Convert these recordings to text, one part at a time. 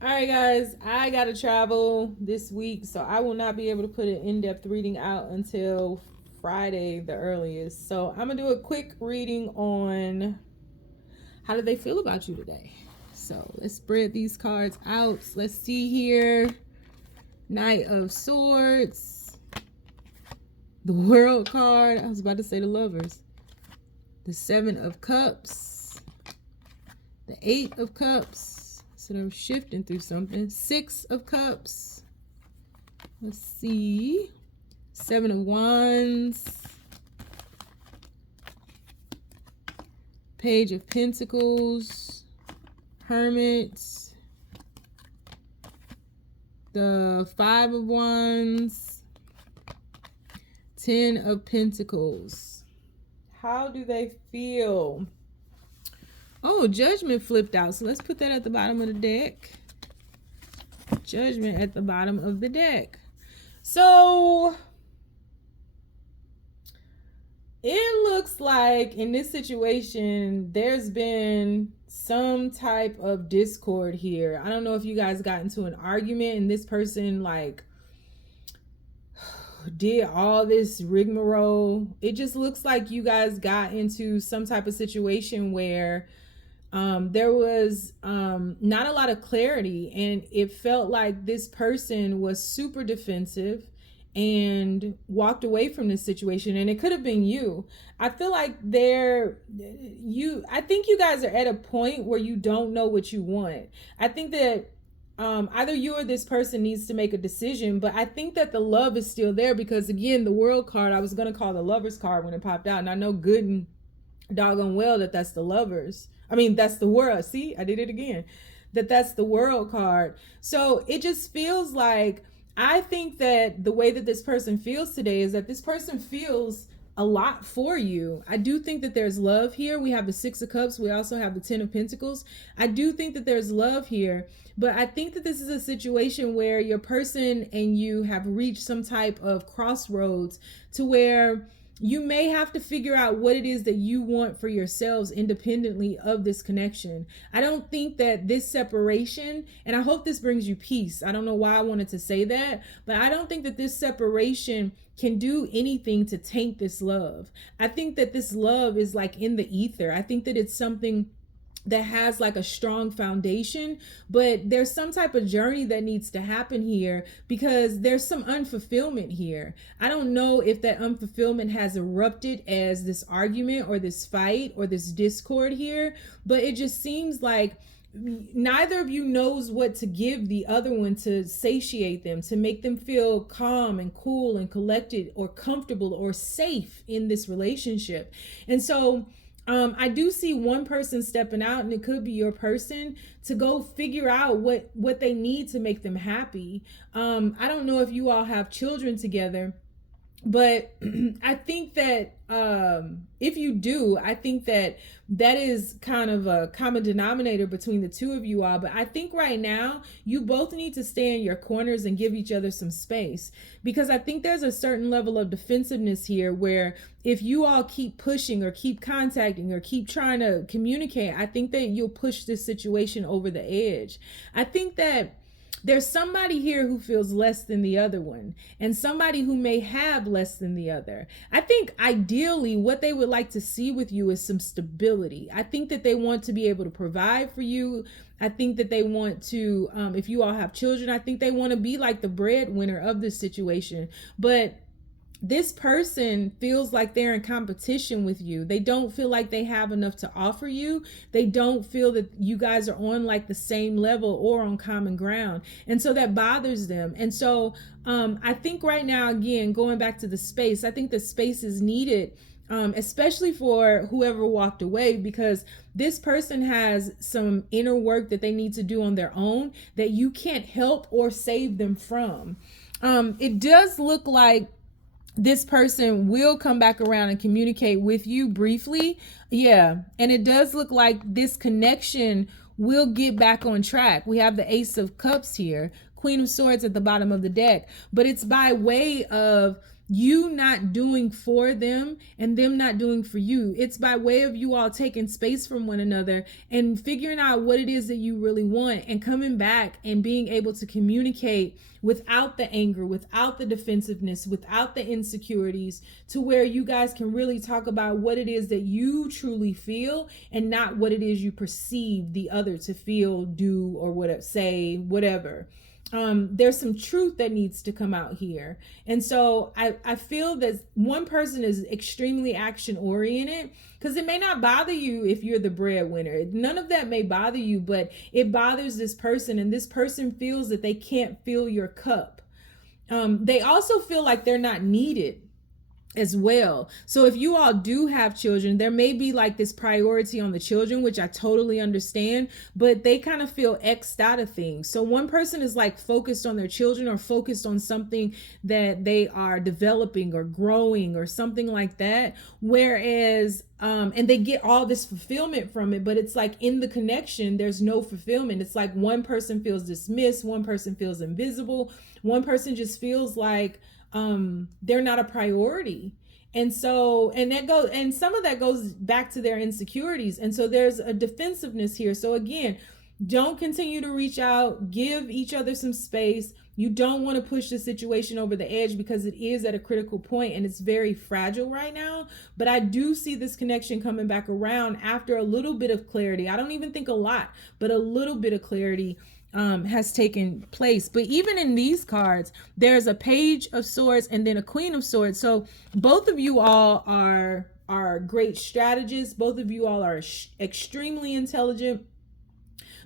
All right, guys, I got to travel this week, so I will not be able to put an in depth reading out until Friday, the earliest. So I'm going to do a quick reading on how do they feel about you today. So let's spread these cards out. Let's see here. Knight of Swords, the World card. I was about to say the Lovers. The Seven of Cups, the Eight of Cups. So they're shifting through something. Six of Cups. Let's see. Seven of Wands. Page of Pentacles. Hermit. The Five of Wands. Ten of Pentacles. How do they feel? Oh, Judgment flipped out. So let's put that at the bottom of the deck. Judgment at the bottom of the deck. So it looks like in this situation, there's been some type of discord here. I don't know if you guys got into an argument and this person like did all this rigmarole. It just looks like you guys got into some type of situation where there was not a lot of clarity, and it felt like this person was super defensive and walked away from this situation, and it could have been you. I feel like I think you guys are at a point where you don't know what you want. I think that either you or this person needs to make a decision, but I think that the love is still there because, again, the World card, I was going to call the Lovers card when it popped out, and I know good and doggone well that that's the Lovers. I mean, that's the World. See, I did it again. That's the World card. So it just feels like, I think that the way that this person feels today is that this person feels a lot for you. I do think that there's love here. We have the Six of Cups. We also have the Ten of Pentacles. I do think that there's love here, but I think that this is a situation where your person and you have reached some type of crossroads to where you may have to figure out what it is that you want for yourselves independently of this connection. I don't think that this separation, and I hope this brings you peace. I don't know why I wanted to say that, but I don't think that this separation can do anything to taint this love. I think that this love is like in the ether. I think that it's something that has like a strong foundation, but there's some type of journey that needs to happen here because there's some unfulfillment here. I don't know if that unfulfillment has erupted as this argument or this fight or this discord here, but it just seems like neither of you knows what to give the other one to satiate them, to make them feel calm and cool and collected or comfortable or safe in this relationship. And so I do see one person stepping out, and it could be your person, to go figure out what they need to make them happy. I don't know if you all have children together, but I think that if you do, I think that that is kind of a common denominator between the two of you all. But I think right now you both need to stay in your corners and give each other some space, because I think there's a certain level of defensiveness here where if you all keep pushing or keep contacting or keep trying to communicate, I think that you'll push this situation over the edge. I think that there's somebody here who feels less than the other one, and somebody who may have less than the other. I think ideally what they would like to see with you is some stability. I think that they want to be able to provide for you. I think that they want to, if you all have children, I think they want to be like the breadwinner of this situation. But this person feels like they're in competition with you. They don't feel like they have enough to offer you. They don't feel that you guys are on like the same level or on common ground. And so that bothers them. And so I think right now, again, going back to the space, I think the space is needed, especially for whoever walked away, because this person has some inner work that they need to do on their own that you can't help or save them from. It does look like this person will come back around and communicate with you briefly. Yeah. And it does look like this connection will get back on track. We have the Ace of Cups here, Queen of Swords at the bottom of the deck, but it's by way of you not doing for them and them not doing for you. It's by way of you all taking space from one another and figuring out what it is that you really want and coming back and being able to communicate without the anger, without the defensiveness, without the insecurities, to where you guys can really talk about what it is that you truly feel and not what it is you perceive the other to feel, do, or whatever, say, whatever. There's some truth that needs to come out here. And so I feel that one person is extremely action oriented, because it may not bother you if you're the breadwinner. None of that may bother you, but it bothers this person, and this person feels that they can't fill your cup. They also feel like they're not needed as well. So if you all do have children, there may be like this priority on the children, which I totally understand, but they kind of feel X'd out of things. So one person is like focused on their children or focused on something that they are developing or growing or something like that. Whereas, and they get all this fulfillment from it, but it's like in the connection, there's no fulfillment. It's like one person feels dismissed, one person feels invisible, one person just feels like they're not a priority. And so, and some of that goes back to their insecurities. And so there's a defensiveness here. So again, don't continue to reach out, give each other some space. You don't want to push the situation over the edge, because it is at a critical point and it's very fragile right now. But I do see this connection coming back around after a little bit of clarity. I don't even think a lot, but a little bit of clarity has taken place. But even in these cards, there's a Page of Swords and then a Queen of Swords. So both of you all are great strategists. Both of you all are extremely intelligent,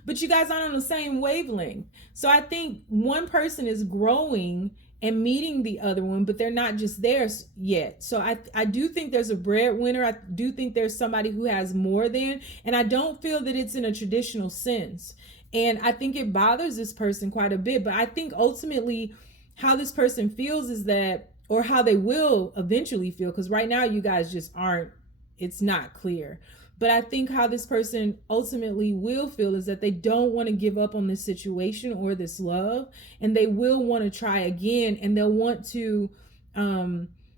but you guys aren't on the same wavelength. So I think one person is growing and meeting the other one, but they're not just there yet. So I do think there's a breadwinner. I do think there's somebody who has more than, and I don't feel that it's in a traditional sense. And I think it bothers this person quite a bit. But I think ultimately how this person feels is that, or how they will eventually feel, because right now you guys just aren't, it's not clear. But I think how this person ultimately will feel is that they don't want to give up on this situation or this love, and they will want to try again, and they'll want to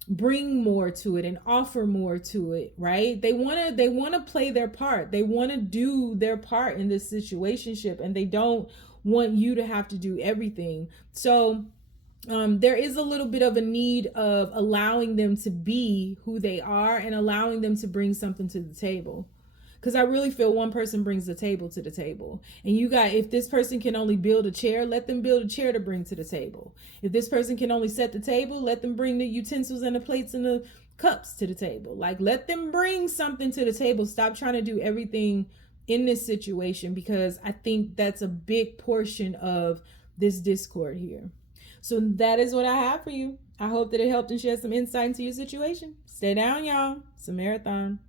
bring more to it and offer more to it, right? They want to play their part. They want to do their part in this situationship, and they don't want you to have to do everything. So there is a little bit of a need of allowing them to be who they are and allowing them to bring something to the table. Because I really feel one person brings the table to the table. And if this person can only build a chair, let them build a chair to bring to the table. If this person can only set the table, let them bring the utensils and the plates and the cups to the table. Like, let them bring something to the table. Stop trying to do everything in this situation, because I think that's a big portion of this discord here. So that is what I have for you. I hope that it helped and shed some insight into your situation. Stay down, y'all. It's a marathon.